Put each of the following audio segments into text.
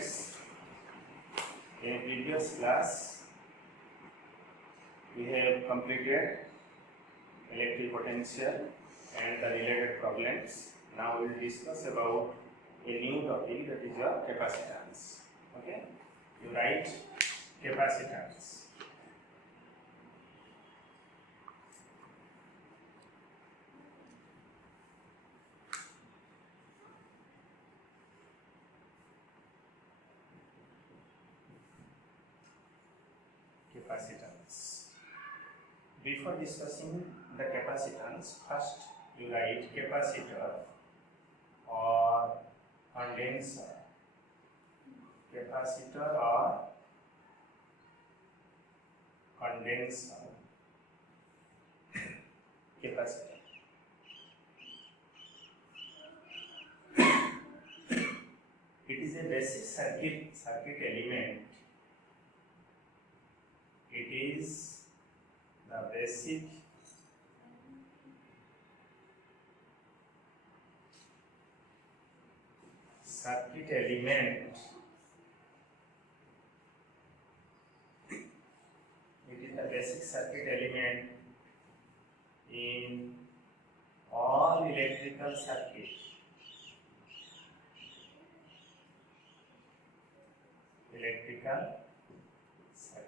students, in previous class we have completed electric potential and the related problems. Now we will discuss about a new topic, that is your capacitance. Okay, you write capacitance. Capacitance. Before discussing the capacitance, first you write capacitor or condenser. Capacitor or condenser. Capacitor. It is a basic circuit element. It is the basic circuit element. It is the basic circuit element in all electrical circuits. Electrical circuit.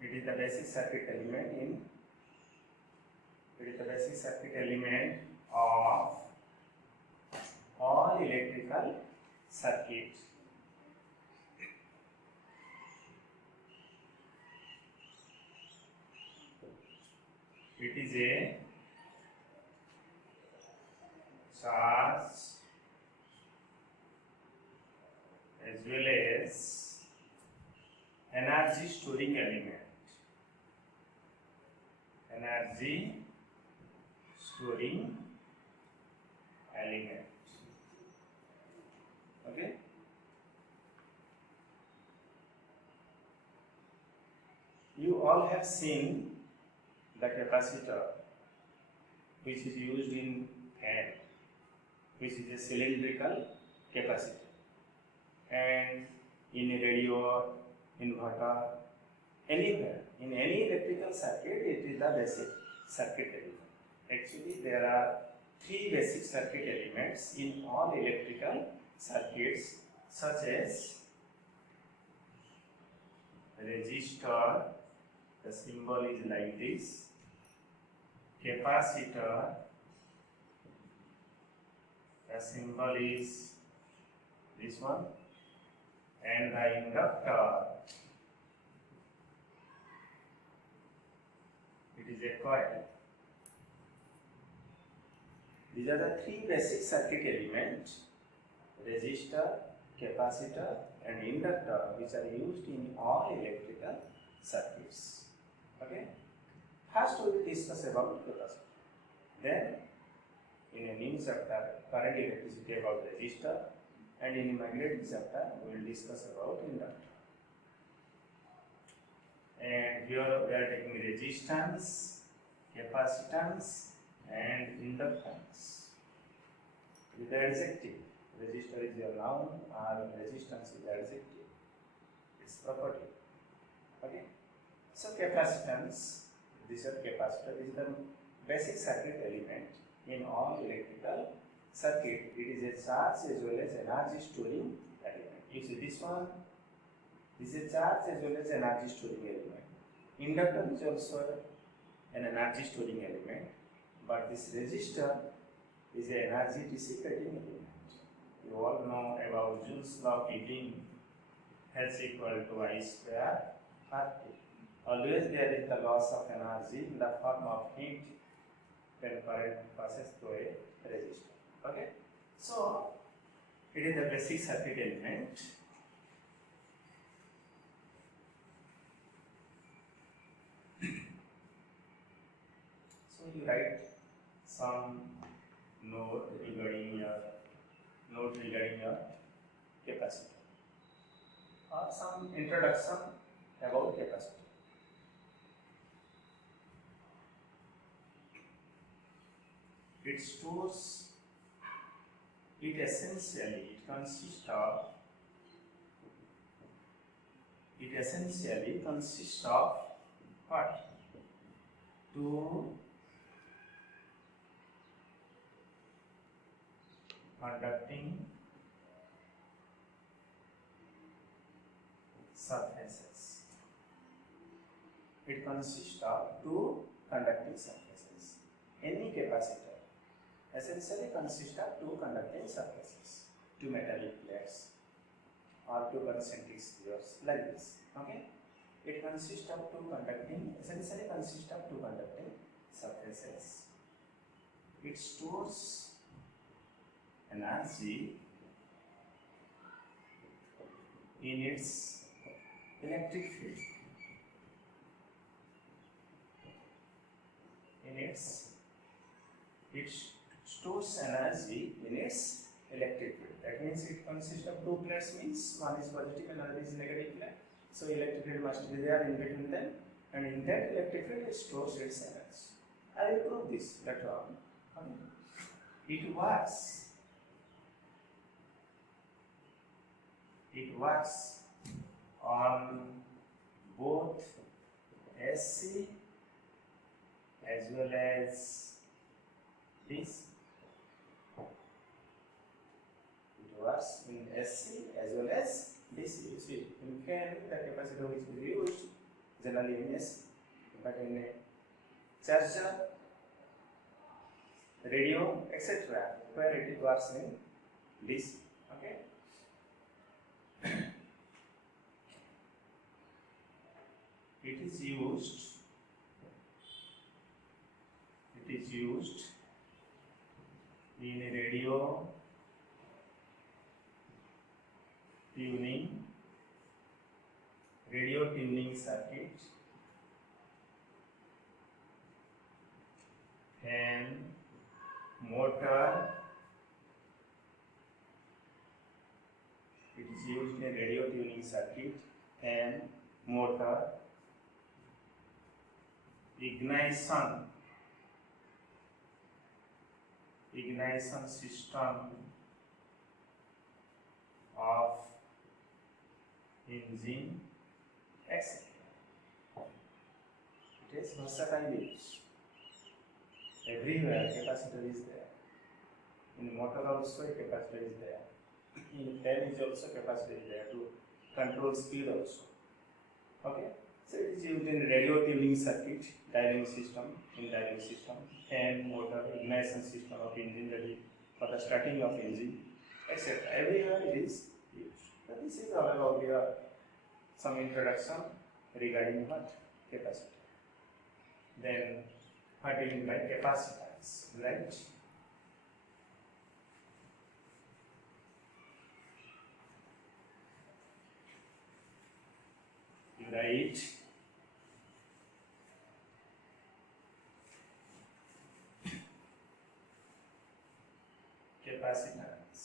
It is the basic circuit element in. It is the basic circuit element of all electrical circuits. It is a charge as well as energy storing element. Energy storing element. Okay. You all have seen the capacitor, which is used in fan, which is a cylindrical capacitor, and in a radio, inverter, anywhere, in any electrical circuit, it is the basic circuit element. Actually, there are three basic circuit elements in all electrical circuits, such as resistor, the symbol is like this, capacitor, the symbol is this one, and the inductor, it is a coil. These are the three basic circuit elements: resistor, capacitor, and inductor, which are used in all electrical circuits. Okay. First, we will discuss about capacitor. Then, in a new chapter, current electricity, about resistor, and in a magnetic chapter, we will discuss about inductor. And here we are taking resistance, capacitance, and inductance. With the adjective, resistor is your noun, and resistance is the adjective. Its property. Okay. So capacitance, this is capacitor, is the basic circuit element in all electrical circuit. It is a charge as well as energy storing element. You see this one, this is a charge as well as energy storing element. Inductor is also an energy storing element, but this resistor is an energy dissipating element. You all know about Joule's law of heating, H equal to I square RT. Always there is the loss of energy in the form of heat when current passes through a resistor. Okay? So, it is the basic circuit element. So, you write some note regarding your capacitor, or some introduction about capacitor. It stores it essentially consists of what? Two conducting surfaces. It consists of two conducting surfaces. Any capacitor essentially consists of two conducting surfaces, two metallic plates or two concentric spheres like this. Okay, it consists of essentially consists of two conducting surfaces. It stores energy in its electric field. It stores energy in its electric field. That means it consists of two plates, means one is positive and another is negative plate. So electric field must be there in between them, and in that electric field it stores its energy. I will prove this later on. It works on both AC as well as DC. It works in AC as well as DC. You see, in fan the capacitor which is used generally in AC, but in a charger, radio, etc., where it works in DC. Okay. It is used in a radio tuning circuit and motor. It is used in a radio tuning circuit and motor, ignition system of engine, etc. It is versatile use. Everywhere capacitor is there. In motor also a capacitor is there. In fan is also capacitor is there to control speed also. Okay. So it is used in radio tuning circuit, dynamic system, fan, motor, ignition system of engine, ready for the starting of engine, etc. Everywhere it is used. So this is all about your some introduction regarding what? Capacitor. Then what do you mean by capacitance, right? You write capacitance.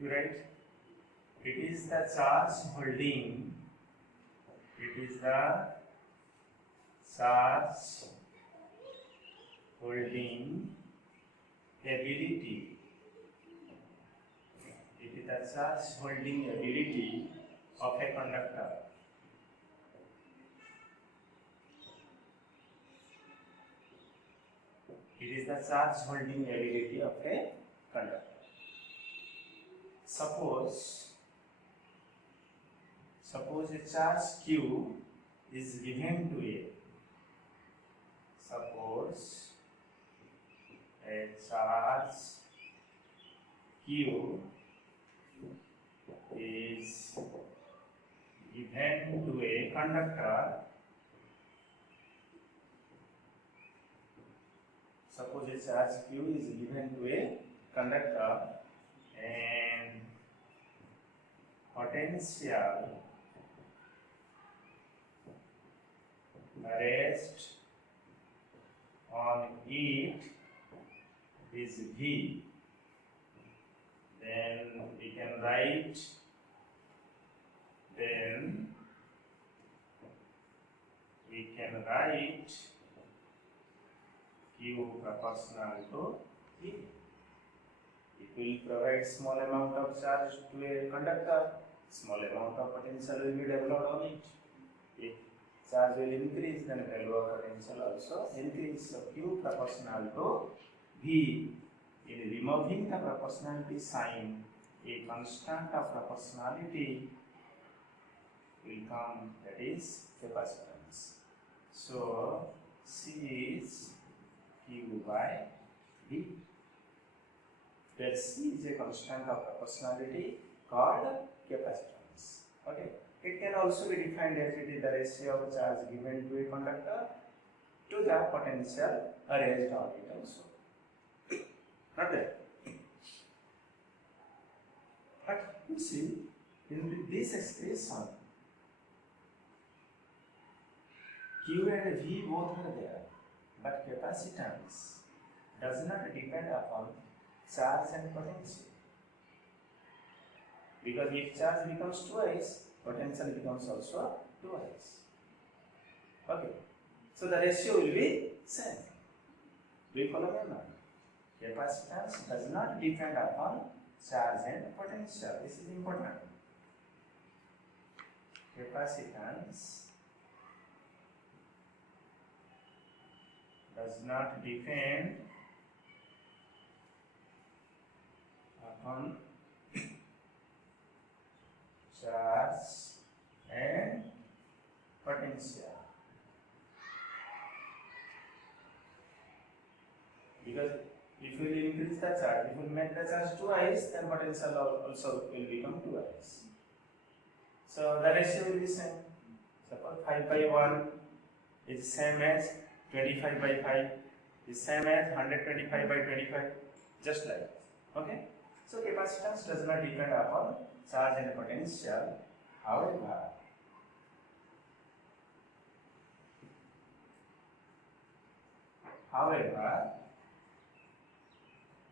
You write it is the charge holding. It is the charge holding ability. It is the charge holding ability of a conductor. It is the charge holding ability of a conductor. Suppose a charge Q is given to a. Suppose a charge Q is given to a conductor. Suppose a charge Q is given to a conductor and potential rest on it is V. Then we can write Q Q proportional to V. It will provide small amount of charge to a conductor, small amount of potential will be developed on it. If charge will increase, then value of potential also increase. So Q proportional to V. In removing the proportionality sign, a constant of proportionality will come, that is capacitance. So C is Q by V. Where C is a constant of proportionality called capacitance. Okay. It can also be defined as it is the ratio of charge given to a conductor to the potential raised on it also. Not there. But you see, in this expression, Q and V both are there, but capacitance does not depend upon charge and potential. Because if charge becomes twice, potential becomes also twice. Okay. So the ratio will be same. Do you follow me or not? Capacitance does not depend upon charge and potential. This is important. Capacitance does not depend upon charge and potential. Because if we will increase the charge, if we make the charge twice, then potential also will become twice. So the ratio will be same. Suppose 5 by 1 is same as 25 by 5 is same as 125 by 25, just like this. Okay. So capacitance does not depend upon charge and potential. However,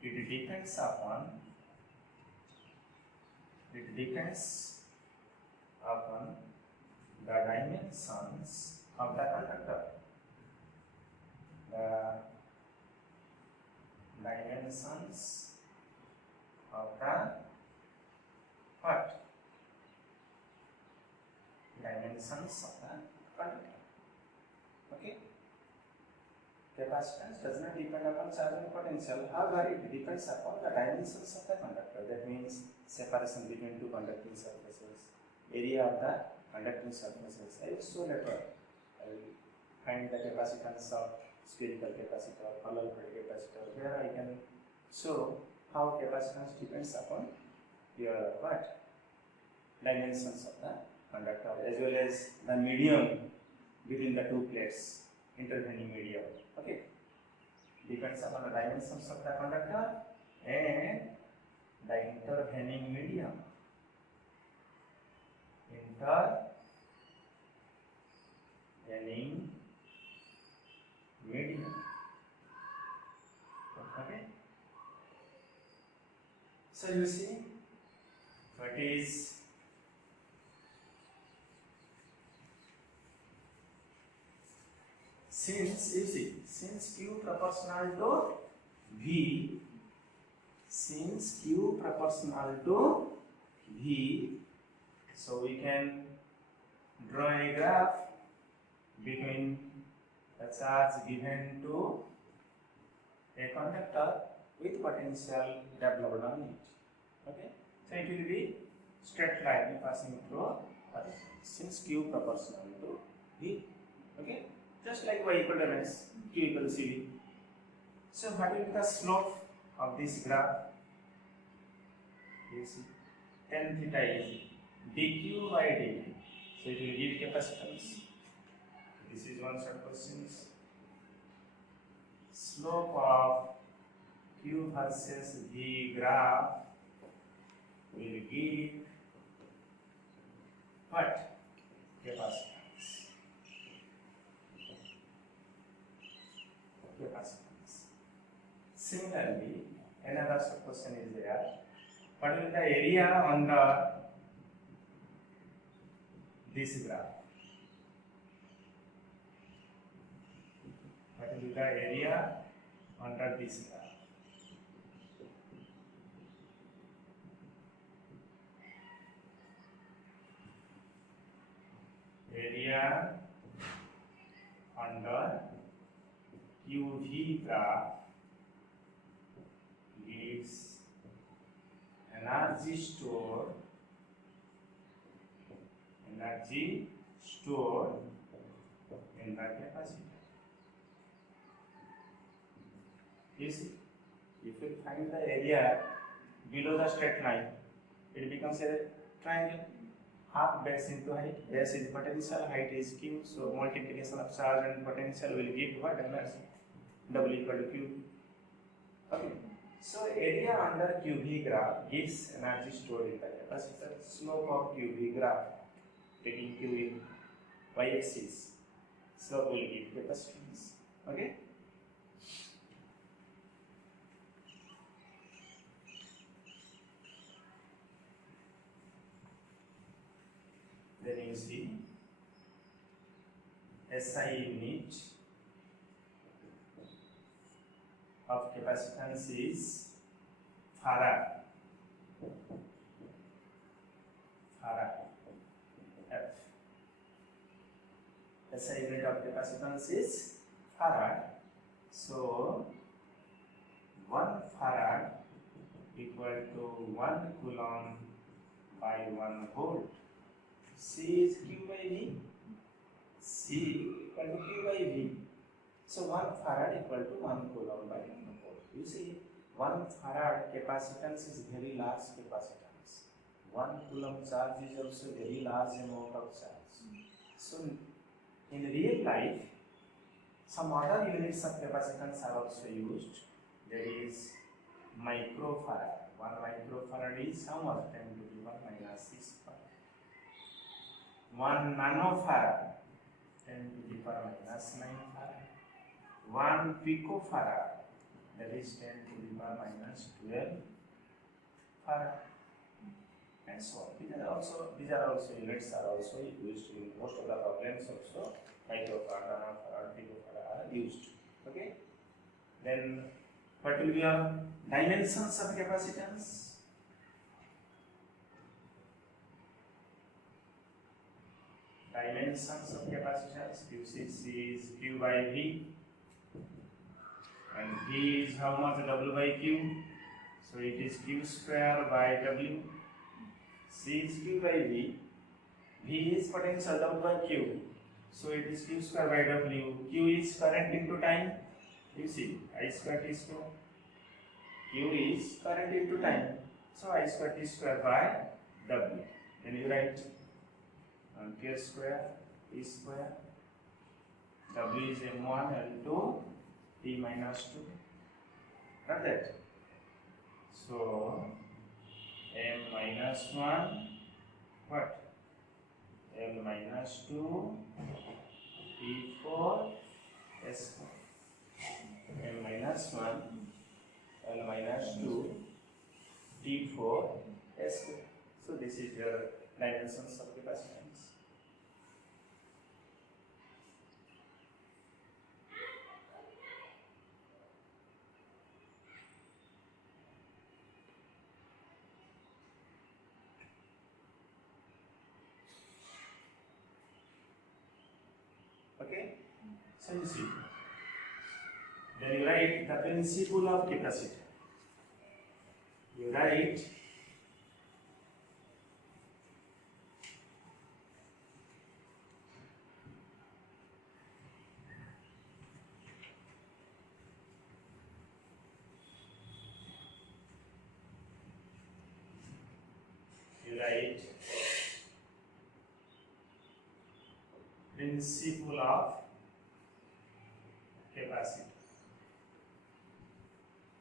it depends upon the dimensions of the conductor. The dimensions of the what? Dimensions of the conductor. Okay. Capacitance does not depend upon charge and potential. However, it depends upon the dimensions of the conductor. That means separation between two conducting surfaces, area of the conducting surfaces. I will show later. I will find the capacitance of spherical capacitor, hollow capacitor, where I can show how capacitance depends upon your what? Dimensions of the conductor, as well as the medium between the two plates, intervening medium. Okay, depends upon the dimensions of the conductor and the intervening medium. Intervening medium. Okay. So you see, what is since Q proportional to V, so we can draw a graph between the charge given to a conductor with potential developed on it. Okay, so it will be straight line passing through since Q proportional to V. Okay, just like y equal to mx, Q equal to CV. So what will be the slope of this graph? You see, tan theta is dq by dt. So it will give capacitance. This is one short question. Slope of Q versus V graph will give what? Capacitance. Similarly, another short question is there. What will the area on this graph? What will be the area under this graph. Area under QV graph gives energy stored in the capacitor. You see, if you find the area below the straight line, it becomes a triangle. Half base into height. Base is potential, height is Q. So multiplication of charge and potential will give what energy? W equal to Q. Okay. So area under QV graph gives energy stored in the capacitor. Slope of QV graph, taking Q in y-axis, slope will give capacitance. Okay. Then you see SI unit of capacitance is farad. F. SI unit of capacitance is farad. So 1 farad equal to 1 coulomb by 1 volt. C is Q by V. C equal to Q by V. So 1 farad equal to 1 coulomb by 1 volt. You see, 1 farad capacitance is very large capacitance. 1 coulomb charge is also very large amount of charge. So in real life, some other units of capacitance are also used. There is microfarad. 1 microfarad is how much? 10 to the power minus 6 farad. 1 nanofarad, 10 to the power minus 9 farad. 1 picofarad, that is 10 to the power minus 12 farad, and so on. These are also units are also used in most of the problems. Also, microfarad, nanofarad, picofarad are used. Okay. Then, what will be your dimensions of capacitance? Dimensions of capacitance, QC is Q by V, and V is how much? W by Q. So it is Q square by W. C is Q by V. V is potential, W by Q. So it is Q square by W. Q is current into time. You see, I square T square. Q is current into time. So I square T square by W. Then you write ampere square, E square, W is M1, L2, T minus 2. Got that? So, M minus 1, what? L minus 2, T4, S4. M minus 1, L minus 2, T4, S4. So, this is your dimensions of capacitance. Okay, so you see, then you write the principle of capacitor. You write principle of capacitor.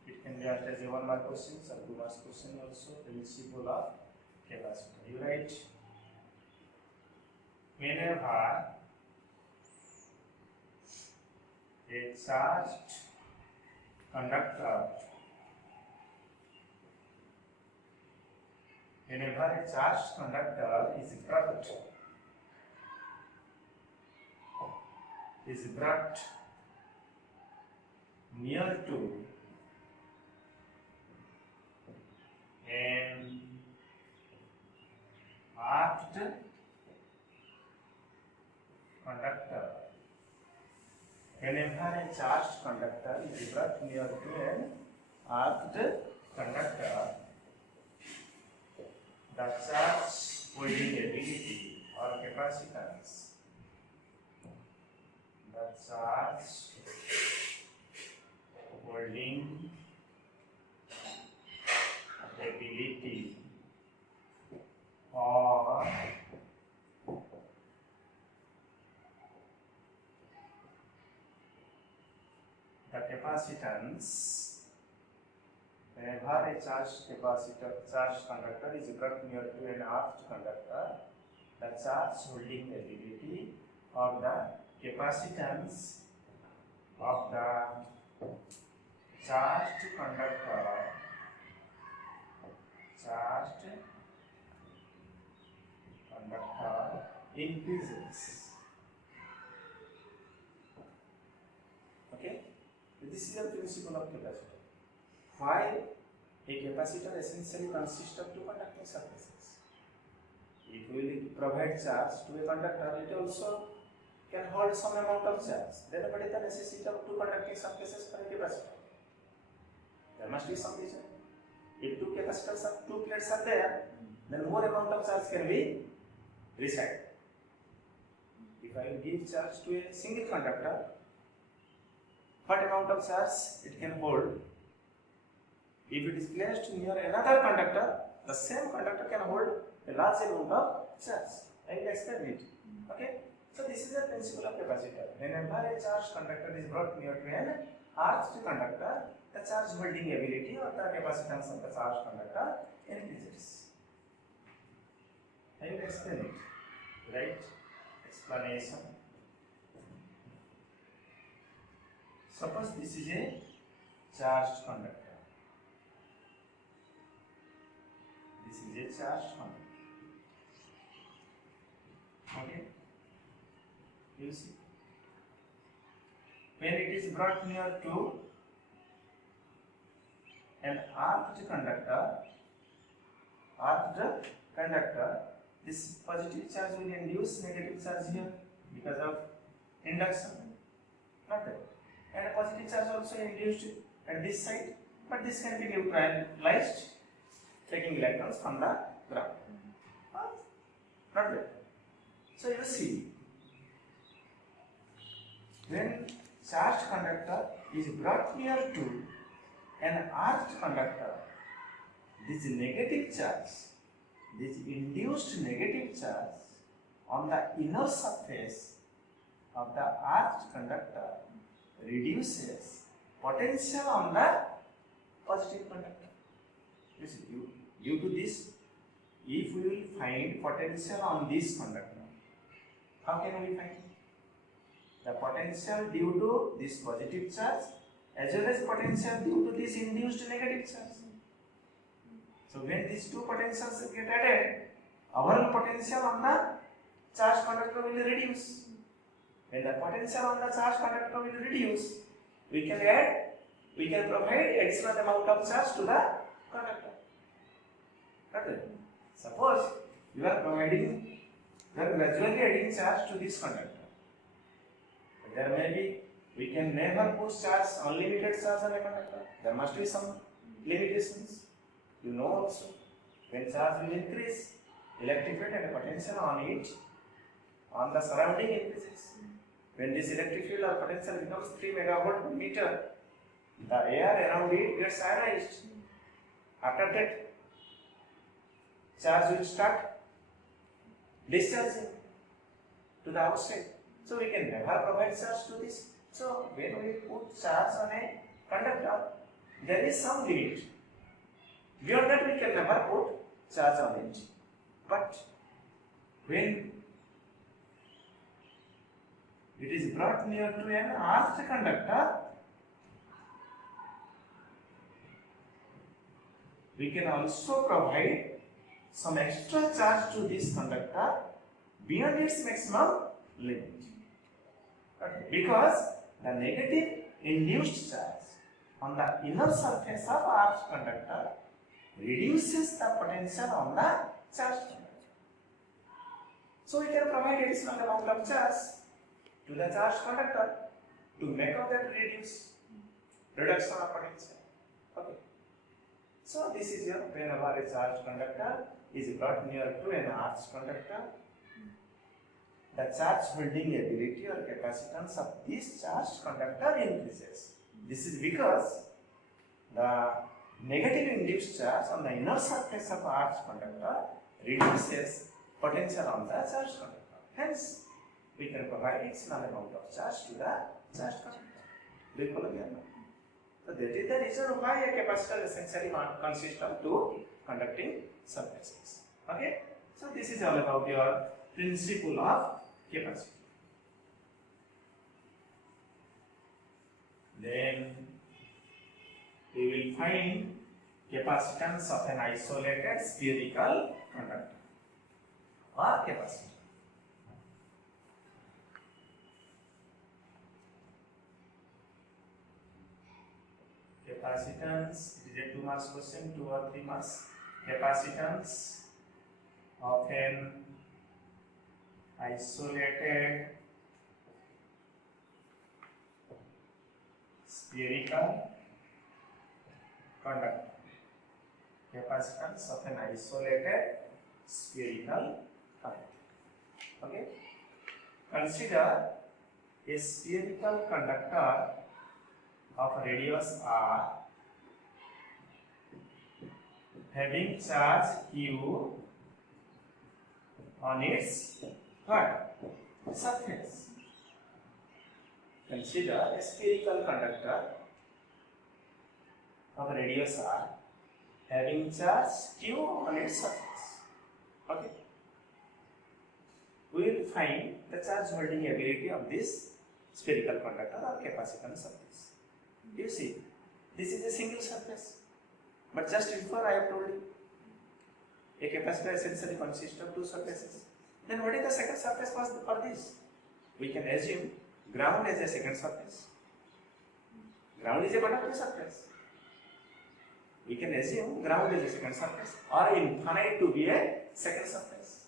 It can be asked as a 1 mark question or 2 mark question also. Principle of capacitor. You write whenever a charged conductor is brought near to an arced conductor. Whenever a charged conductor is brought near to an arced conductor, the charge holding ability or capacitance, the charge holding ability or the capacitance, whenever a charged conductor is brought near to an arced conductor, the charge holding ability or the capacitance of the charged conductor increases. Okay, this is the principle of capacitor. Why a capacitor essentially consists of two conducting surfaces. It will provide charge to a conductor. It also can hold some amount of charge. Then what is the necessity of two conducting surfaces for a capacitor? There must be some reason. If two capacitors are two plates are there, then more amount of charge can be resided. If I give charge to a single conductor, what amount of charge it can hold? If it is placed near another conductor, the same conductor can hold a large amount of charge. I will explain it. Okay? So this is the principle of capacitor. Whenever a charged conductor is brought near to an arched conductor, the charge holding ability or the capacitance of the charged conductor increases. I will explain it. Right? Explanation. Suppose this is a charged conductor. This is a charged conductor. Okay? You see. When it is brought near to an arced conductor, this positive charge will induce negative charge here because of induction. Not that. And a positive charge also induced at this side, but this can be neutralized, taking electrons from the ground. Not that. So you see, when charged conductor is brought near to an arced conductor, this negative charge, this induced negative charge on the inner surface of the arched conductor reduces potential on the positive conductor. You see, due to this, if we will find potential on this conductor, how can we find the potential due to this positive charge as well as potential due to this induced negative charge? So when these two potentials get added, overall potential on the charged conductor will reduce. When the potential on the charged conductor will reduce, we can provide additional amount of charge to the conductor. Okay. Suppose you are gradually adding charge to this conductor. But there may be, we can never push charge, unlimited charge on a conductor. There must be some limitations. You know also, when charge will increase, electric field and potential on it, on the surrounding increases. When this electric field or potential becomes 3 megavolt per meter, the air around it gets ionized. After that, charge will start discharging to the outside. So we can never provide charge to this. So when we put charge on a conductor, there is some limit. Beyond that, we can never put charge on it. But when it is brought near to an arched conductor, we can also provide some extra charge to this conductor beyond its maximum limit. Because the negative induced charge on the inner surface of earth's conductor reduces the potential on the charged conductor. So we can provide additional amount of charge to the charged conductor to make up that reduction of potential. Okay. So this is your whenever a charged conductor is brought near to an earth's conductor, the charge holding ability or capacitance of this charged conductor increases. This is because the negative induced charge on the inner surface of earth's conductor reduces potential on the charged conductor. Hence, we can provide additional amount of charge to the charged conductor. Do you follow me? So that is the reason why a capacitor essentially consists of two conducting surfaces. Okay? So this is all about your principle of capacity. Then we will find capacitance of an isolated spherical conductor or capacitor. Capacitance, it is a 2 marks question, 2 or 3 marks. Capacitance of an isolated spherical conductor. Capacitance of an isolated spherical conductor. Okay. Consider a spherical conductor of radius r having charge q on its what? Surface. Consider a spherical conductor of radius r having charge q on its surface. Okay. We will find the charge holding ability of this spherical conductor or capacitance of this. You see, this is a single surface. But just before I have told you, a capacitor essentially consists of two surfaces. Then what is the second surface for this? We can assume ground as a second surface. Ground is a conducting surface. We can assume ground as a second surface or infinite to be a second surface.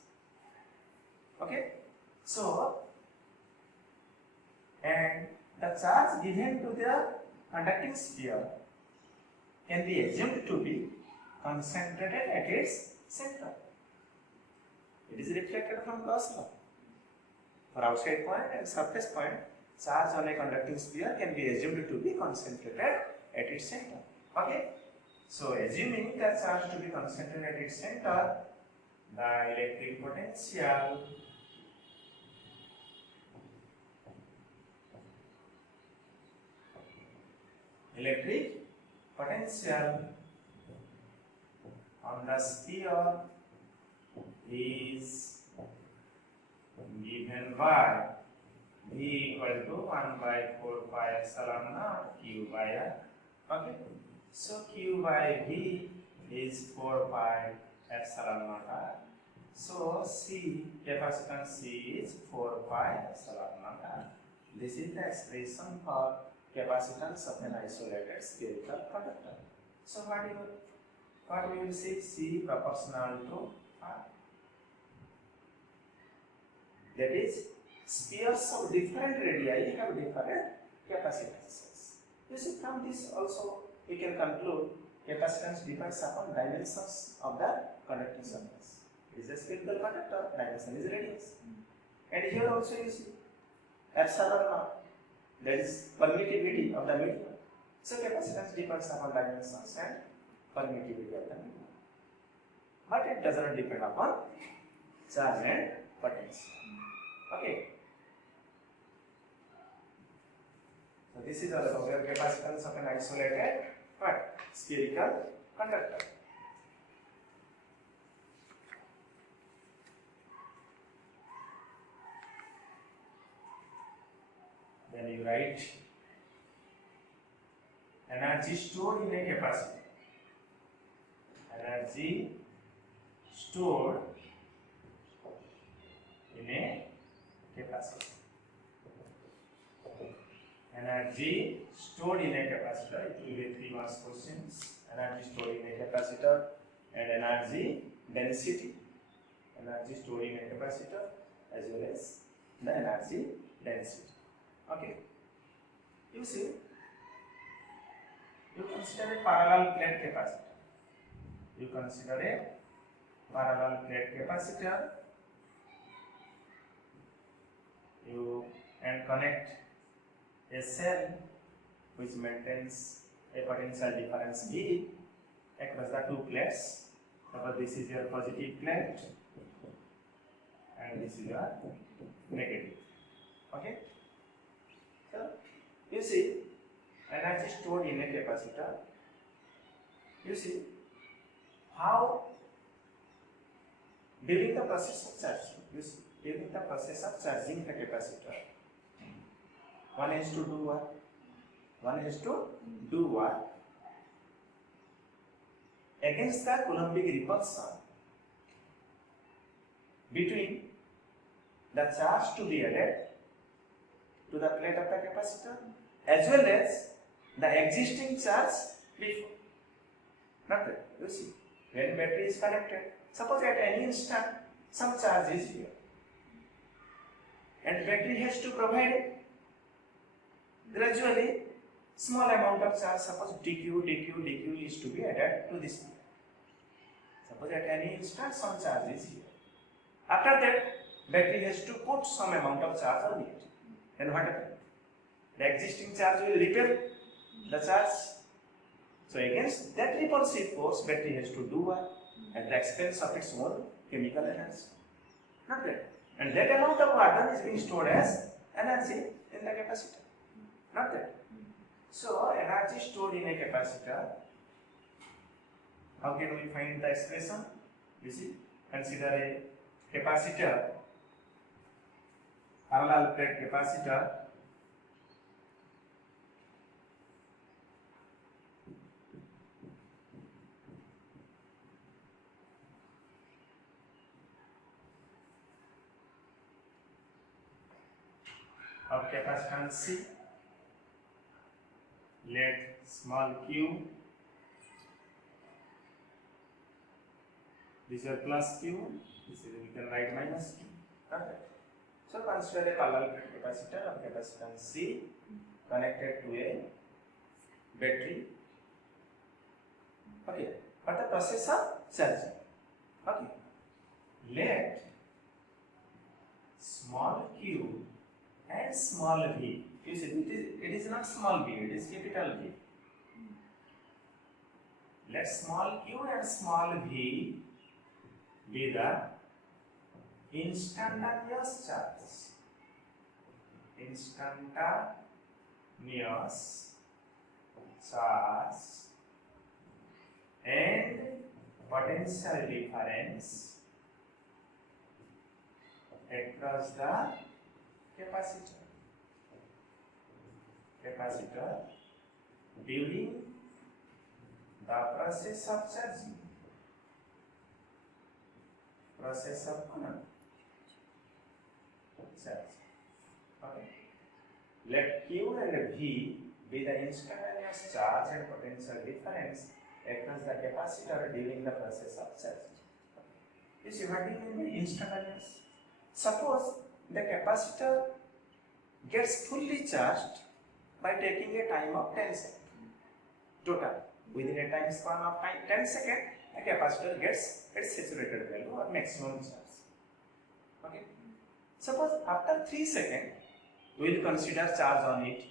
Okay? So, and the charge given to the conducting sphere can be assumed to be concentrated at its center. It is reflected from Gauss law. For outside point and surface point, charge on a conducting sphere can be assumed to be concentrated at its center. Okay? So, assuming the charge to be concentrated at its center, the electric potential on the sphere is given by V equal to 1 by 4 pi epsilon naught Q by R. Okay. So Q by V is 4 pi epsilon naught R. So C, capacitance C is 4 pi epsilon naught R. This is the expression for capacitance of an isolated spherical conductor. So what we will say, C proportional to R. That is, spheres of different radii have different capacitances. You see, from this also we can conclude capacitance depends upon dimensions of the conducting surface. It is a spherical conductor, dimension is radius. And here also you see epsilon naught, that is permittivity of the medium. So capacitance depends upon dimensions and permittivity of the medium. But it does not depend upon charge and potential. Okay. So this is all about the capacitance of an isolated what? Spherical conductor. Then you write energy stored in a capacitor. Energy stored in a capacitor. Energy stored in a capacitor. It will be 3 marks questions. Energy stored in a capacitor and energy density. Energy stored in a capacitor as well as the energy density. Okay. You see, you consider a parallel plate capacitor. You consider a parallel plate capacitor. You and connect a cell which maintains a potential difference V across the two plates. Suppose this is your positive plate and this is your negative. Okay? So, you see, energy stored in a capacitor. You see how during the process of charging, you see, during the process of charging the capacitor, one has to do what? One has to do what? Against the Coulombic repulsion between the charge to be added to the plate of the capacitor as well as the existing charge before. Not that, you see, when battery is connected, suppose at any instant some charge is here and battery has to provide gradually small amount of charge, suppose dq is to be added to this plate. Suppose at any instant some charge is here. After that, battery has to put some amount of charge on it. Then what happens? The existing charge will repel the charge. So against that repulsive force, battery has to do what? At the expense of its own chemical energy. Not that. And that amount of water is being stored as energy in the capacitor. Not that. So energy stored in a capacitor. How can we find the expression? You see, consider a capacitor, parallel plate capacitor. Of capacitance C, let small q, this is your plus q, this is we can write minus q. Okay. So consider a parallel plate capacitor of capacitance C connected to a battery. Okay, for the process of charging. Okay, let small q and small v. You see, it is not small v, it is capital V. Let small q and small v be the instantaneous charges. Instantaneous charge and potential difference across the capacitor during the process of charging, process of charge. Okay. Let Q and V be the instantaneous charge and potential difference across the capacitor during the process of charging. You see what do you mean by instantaneous? Suppose the capacitor gets fully charged by taking a time of 10 seconds. Total. Within a time span of 10 seconds, a capacitor gets its saturated value or maximum charge. Okay. Suppose after 3 seconds, we will consider charge on it.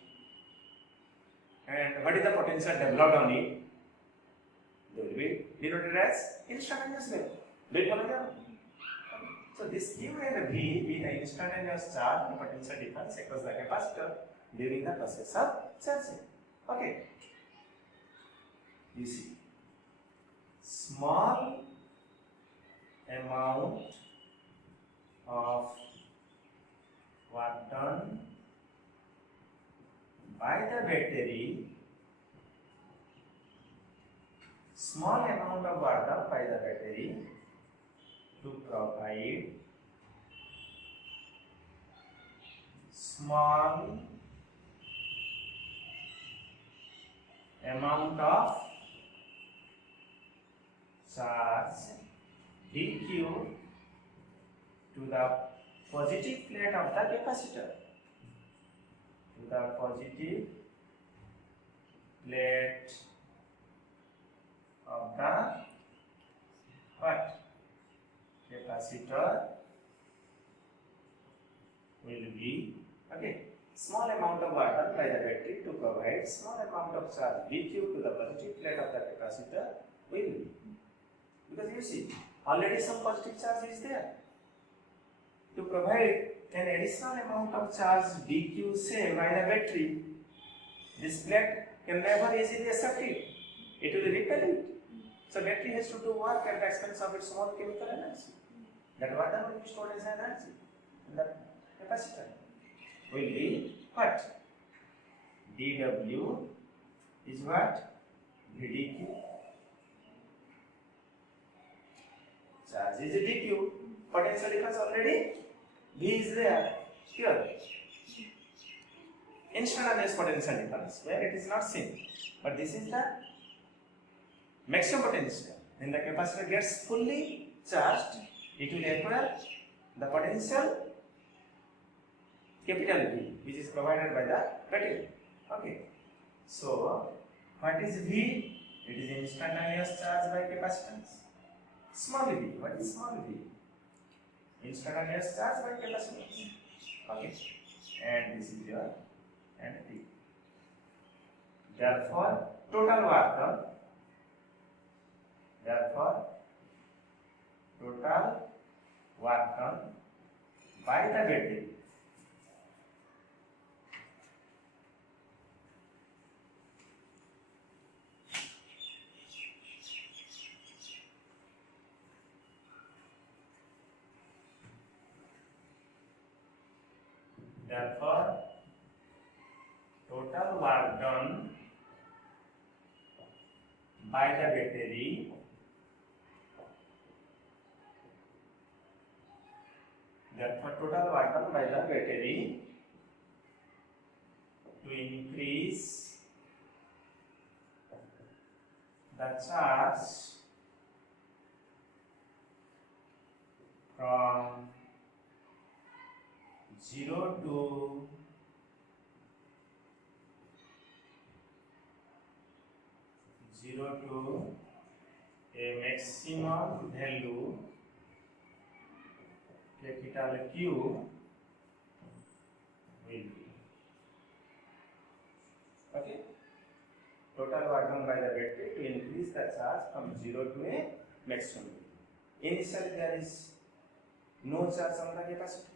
And what is the potential developed on it? They will be denoted as instantaneous value. Do you follow that? So this Q and V be the instantaneous charge and potential difference across the capacitor during the process of charging. Okay. You see, small amount of work done by the battery, small amount of work done by the battery to provide small amount of charge dq to the positive plate of the capacitor, to the positive plate of the what? Capacitor will be, okay, small amount of water by the battery to provide small amount of charge dq to the positive plate of the capacitor will be, because you see already some positive charge is there. To provide an additional amount of charge dq say by the battery, this plate can never easily accept it. It will repel it. So battery has to do work at the expense of its own chemical energy. That water will be stored as energy in the capacitor. Will be what? dW is what? dq. Charge is dq. Potential difference already V is there here. Instantaneous potential difference where it is not seen. But this is the maximum potential. When the capacitor gets fully charged, it will acquire the potential capital V, which is provided by the battery. Okay. So, what is V? It is instantaneous charge by capacitance. Small v. What is small v? Instantaneous charge by capacitance. Okay. And this is your and P. Therefore, total work done. Therefore, total work done by the battery therefore total work done by the battery to increase the charge from 0 to 0 to a maximum value capital Q will be. Okay. Total work done by the battery to increase the charge from 0 to a maximum. Initially there is no charge on the capacitor.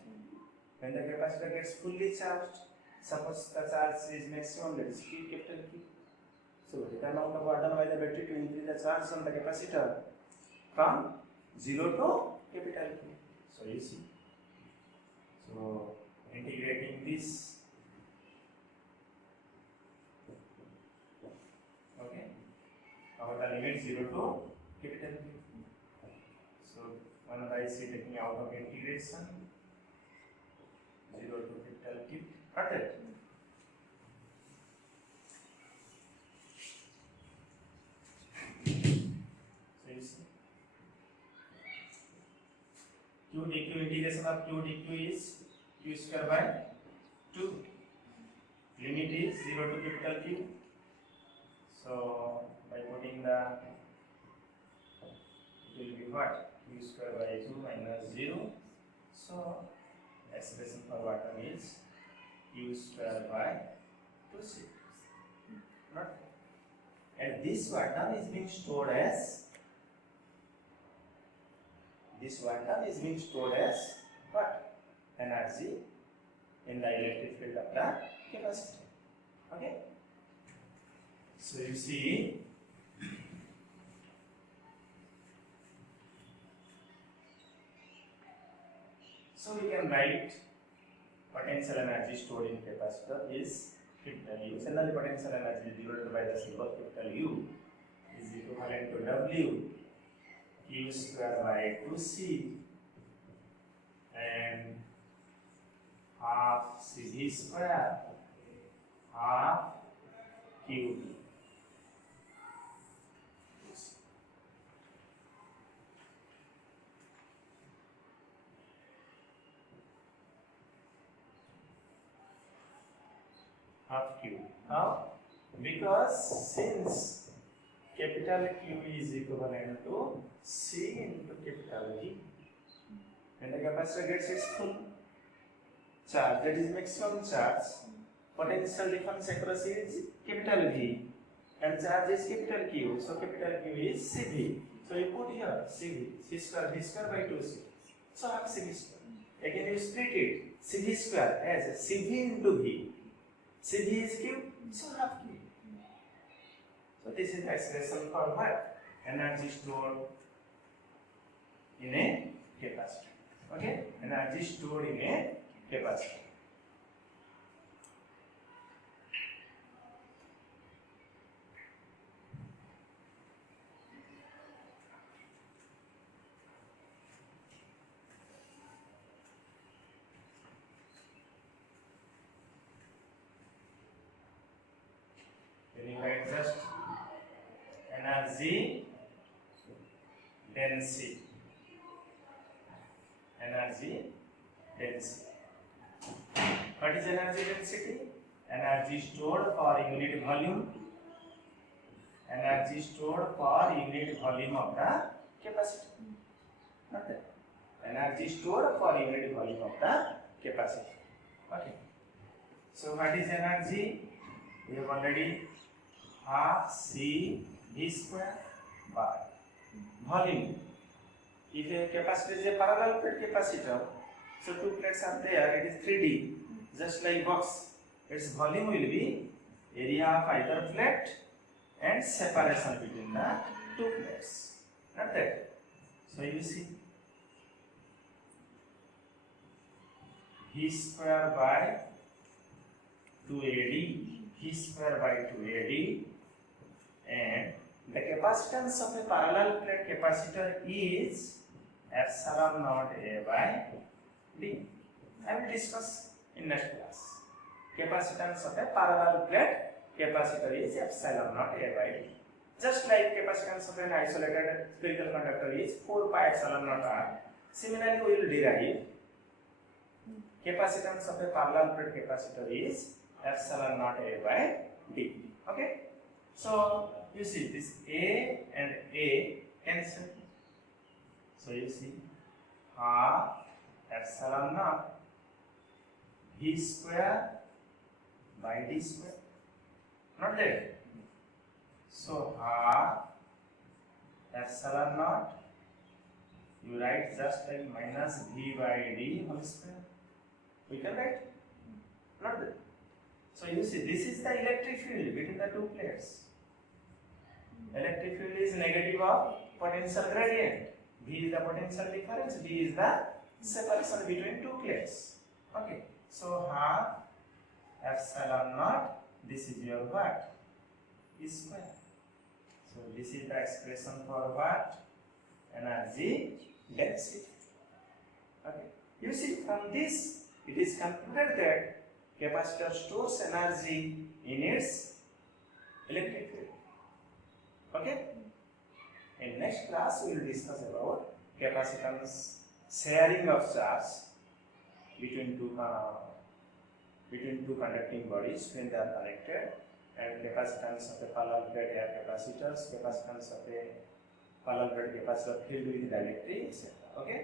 When the capacitor gets fully charged, suppose the charge is maximum, that is Q capital Q. So the amount of work done by the battery to increase the charge on the capacitor from 0 to capital Q. So you see. So integrating this. Okay. Our the limit 0 to capital Q. So 1 by C taking out of integration 0 to capital Q. Got it? So you see. Q dq integration of Q dq is Q square by 2. Limit is 0 to capital Q. So by putting the, it will be what? Q square by 2 minus 0. So expression for water is Q square by 2c. Not. And this water is being stored as what? Energy in the electric field of the capacitor. Okay. So you see, so we can write potential energy stored in capacitor is capital U. Similarly, potential energy denoted by the symbol capital U is equivalent to W Q square by 2C and half CV square half QB. half Q. How? Because since capital Q is equivalent to C into capital V. When the capacitor gets its full charge, that is maximum charge, potential difference across is capital V and charge is capital Q. So capital Q is CV. So you put here CV, C square V square by 2C. So half CV square. Again you split it, CV square as CV into V. CV is Q, so half Q. So this is the expression for what? Energy stored in a capacitor. Okay? Energy stored in a capacitor. When you write just energy density. Energy density. What is energy density? Energy stored for unit volume. Energy stored for unit volume of the capacitor. Not that. Energy stored for unit volume of the capacitor. Okay. So what is energy? We have already half C V square by volume. If a capacitor is a parallel plate capacitor, so two plates are there, it is 3D, just like box. Its volume will be area of either plate and separation between the two plates. Not that. So you see V square by 2AD, V square by 2AD, and the capacitance of a parallel plate capacitor is epsilon naught A by D. I will discuss in next class. Capacitance of a parallel plate capacitor is epsilon naught A by D. Just like capacitance of an isolated spherical conductor is 4 pi epsilon naught R. Similarly, we will derive capacitance of a parallel plate capacitor is epsilon naught A by D. Okay? So you see this A and A cancel. So you see half epsilon naught V square by D square. Not there. So half epsilon naught, you write just like minus V by D whole square. We can write. Not there. So you see this is the electric field between the two plates. Electric field is negative of potential gradient. V is the potential difference, D is the separation between two plates. Okay. So half epsilon naught, this is your what? E square. So this is the expression for what? Energy density. Okay. You see from this it is concluded that capacitor stores energy in its electric field. Okay? In next class we will discuss about capacitance sharing of charge between two conducting bodies when they are connected, and capacitance of a parallel plate air capacitors, capacitance of a parallel plate capacitor filled with dielectric, etc. Okay?